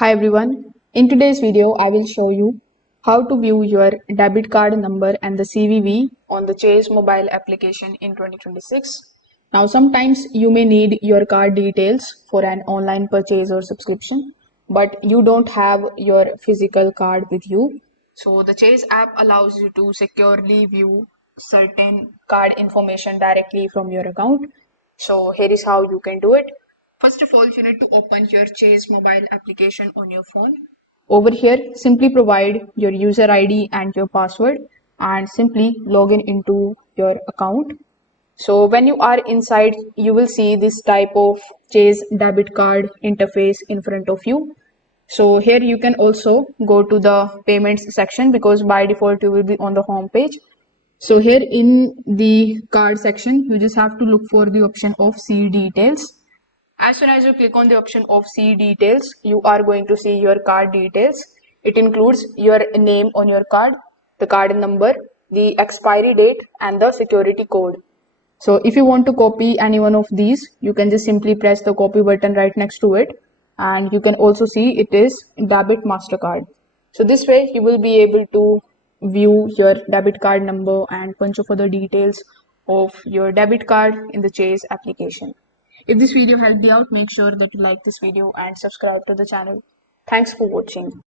Hi everyone. In today's video, I will show you how to view your debit card number and the CVV on the Chase mobile application in 2026. Now, sometimes you may need your card details for an online purchase or subscription, but you don't have your physical card with you. So the Chase app allows you to securely view certain card information directly from your account. So here is how you can do it. First of all, you need to open your Chase mobile application on your phone. Over here, simply provide your user ID and your password and simply log in into your account. So when you are inside, you will see this type of Chase debit card interface in front of you. So here you can also go to the payments section because by default you will be on the home page. So here in the card section, you just have to look for the option of see details. As soon as you click on the option of see details, you are going to see your card details. It includes your name on your card, the card number, the expiry date, and the security code. So if you want to copy any one of these, you can just simply press the copy button right next to it. And you can also see it is debit MasterCard. So this way you will be able to view your debit card number and bunch of other details of your debit card in the Chase application. If this video helped you out, make sure that you like this video and subscribe to the channel. Thanks for watching.